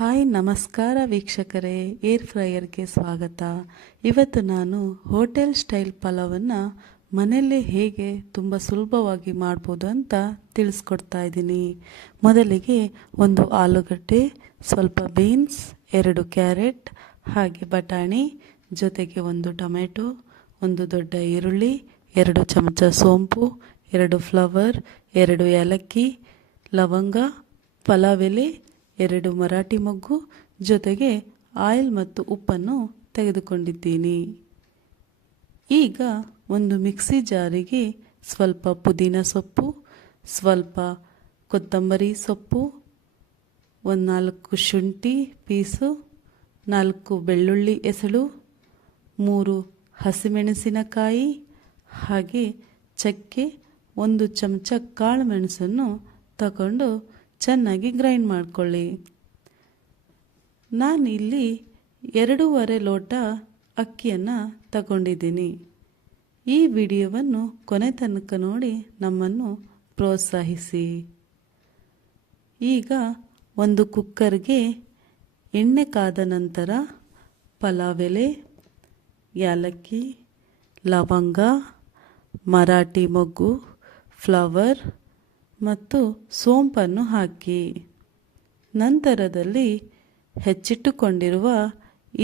Hi ನಮಸ್ಕಾರ ವೀಕ್ಷಕರೇ, air ಫ್ರೈಯರ್ಗೆ ಸ್ವಾಗತ. ಇವತ್ತು ನಾನು ಹೋಟೆಲ್ ಸ್ಟೈಲ್ ಪಲಾವನ್ನು ಮನೆಯಲ್ಲೇ ಹೇಗೆ ತುಂಬ ಸುಲಭವಾಗಿ ಮಾಡ್ಬೋದು ಅಂತ ತಿಳಿಸ್ಕೊಡ್ತಾ ಇದ್ದೀನಿ. ಮೊದಲಿಗೆ ಒಂದು ಆಲೂಗಡ್ಡೆ, ಸ್ವಲ್ಪ ಬೀನ್ಸ್, 2 ಕ್ಯಾರೆಟ್, ಹಾಗೆ ಬಟಾಣಿ, ಜೊತೆಗೆ ಒಂದು ಟೊಮೆಟೊ, ಒಂದು ದೊಡ್ಡ ಈರುಳ್ಳಿ, 2 ಚಮಚ ಸೋಂಪು, 2 ಫ್ಲವರ್, 2 ಏಲಕ್ಕಿ, ಲವಂಗ, ಪಲಾವ್ ಎಲೆ, 2 ಮರಾಠಿ ಮೊಗ್ಗು, ಜೊತೆಗೆ ಆಯಿಲ್ ಮತ್ತು ಉಪ್ಪನ್ನು ತೆಗೆದುಕೊಂಡಿದ್ದೀನಿ. ಈಗ ಒಂದು ಮಿಕ್ಸಿ ಜಾರಿಗೆ ಸ್ವಲ್ಪ ಪುದೀನ ಸೊಪ್ಪು, ಸ್ವಲ್ಪ ಕೊತ್ತಂಬರಿ ಸೊಪ್ಪು, 4 ಶುಂಠಿ ಪೀಸು, 4 ಬೆಳ್ಳುಳ್ಳಿ ಎಸಳು, 3 ಹಸಿಮೆಣಸಿನಕಾಯಿ, ಹಾಗೆ ಚಕ್ಕೆ, 1 ಚಮಚ ಕಾಳು ಮೆಣಸನ್ನು ತಗೊಂಡು ಚೆನ್ನಾಗಿ ಗ್ರೈಂಡ್ ಮಾಡಿಕೊಳ್ಳಿ. ನಾನಿಲ್ಲಿ 2.5 ಲೋಟ ಅಕ್ಕಿಯನ್ನು ತಗೊಂಡಿದ್ದೀನಿ. ಈ ವಿಡಿಯೋವನ್ನು ಕೊನೆ ತನಕ ನೋಡಿ ನಮ್ಮನ್ನು ಪ್ರೋತ್ಸಾಹಿಸಿ. ಈಗ ಒಂದು ಕುಕ್ಕರ್ಗೆ ಎಣ್ಣೆ ಕಾದ ನಂತರ ಪಲಾವ್ ಎಲೆ, ಏಲಕ್ಕಿ, ಲವಂಗ, ಮರಾಠಿ ಮೊಗ್ಗು, ಫ್ಲವರ್ ಮತ್ತು ಸೋಂಪನ್ನು ಹಾಕಿ, ನಂತರದಲ್ಲಿ ಹೆಚ್ಚಿಟ್ಟುಕೊಂಡಿರುವ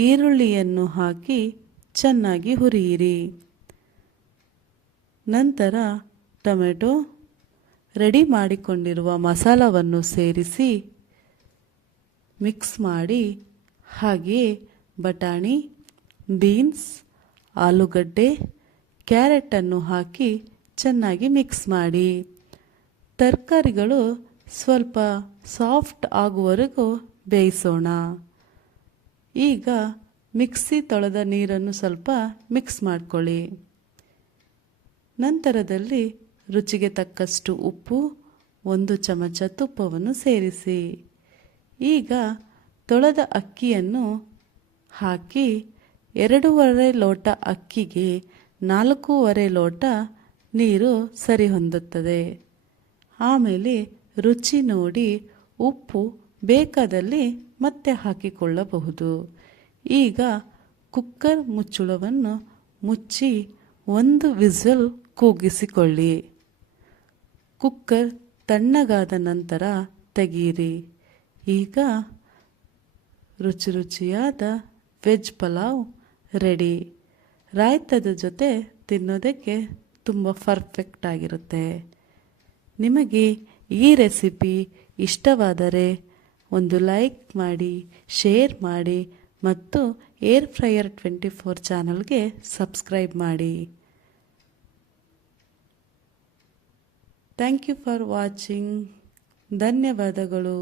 ಈರುಳ್ಳಿಯನ್ನು ಹಾಕಿ ಚೆನ್ನಾಗಿ ಹುರಿಯಿರಿ. ನಂತರ ಟೊಮೆಟೊ, ರೆಡಿ ಮಾಡಿಕೊಂಡಿರುವ ಮಸಾಲವನ್ನು ಸೇರಿಸಿ ಮಿಕ್ಸ್ ಮಾಡಿ, ಹಾಗೆಯೇ ಬಟಾಣಿ, ಬೀನ್ಸ್, ಆಲೂಗಡ್ಡೆ, ಕ್ಯಾರೆಟನ್ನು ಹಾಕಿ ಚೆನ್ನಾಗಿ ಮಿಕ್ಸ್ ಮಾಡಿ. ತರಕಾರಿಗಳು ಸ್ವಲ್ಪ ಸಾಫ್ಟ್ ಆಗುವವರೆಗೂ ಬೇಯಿಸೋಣ. ಈಗ ಮಿಕ್ಸಿ ತೊಳೆದ ನೀರನ್ನು ಸ್ವಲ್ಪ ಮಿಕ್ಸ್ ಮಾಡಿಕೊಳ್ಳಿ. ನಂತರದಲ್ಲಿ ರುಚಿಗೆ ತಕ್ಕಷ್ಟು ಉಪ್ಪು, 1 ಚಮಚ ತುಪ್ಪವನ್ನು ಸೇರಿಸಿ. ಈಗ ತೊಳೆದ ಅಕ್ಕಿಯನ್ನು ಹಾಕಿ 2.5 ಲೋಟ ಅಕ್ಕಿಗೆ 4.5 ಲೋಟ ನೀರು ಸರಿ ಹೊಂದುತ್ತದೆ. ಆಮೇಲೆ ರುಚಿ ನೋಡಿ ಉಪ್ಪು ಬೇಕಾದಲ್ಲಿ ಮತ್ತೆ ಹಾಕಿಕೊಳ್ಳಬಹುದು. ಈಗ ಕುಕ್ಕರ್ ಮುಚ್ಚಳವನ್ನು ಮುಚ್ಚಿ 1 ವಿಸಲ್ ಕೂಗಿಸಿಕೊಳ್ಳಿ. ಕುಕ್ಕರ್ ತಣ್ಣಗಾದ ನಂತರ ತೆಗೆಯಿರಿ. ಈಗ ರುಚಿಯಾದ ವೆಜ್ ಪಲಾವ್ ರೆಡಿ. ರಾಯ್ತದ ಜೊತೆ ತಿನ್ನೋದಕ್ಕೆ ತುಂಬ ಪರ್ಫೆಕ್ಟ್ ಆಗಿರುತ್ತೆ. ನಿಮಗೆ ಈ ರೆಸಿಪಿ ಇಷ್ಟವಾದರೆ ಒಂದು ಲೈಕ್ ಮಾಡಿ, ಶೇರ್ ಮಾಡಿ ಮತ್ತು ಏರ್ ಫ್ರೈಯರ್ 24 ಚಾನಲ್ಗೆ ಸಬ್ಸ್ಕ್ರೈಬ್ ಮಾಡಿ. Thank you for watching. ಧನ್ಯವಾದಗಳು.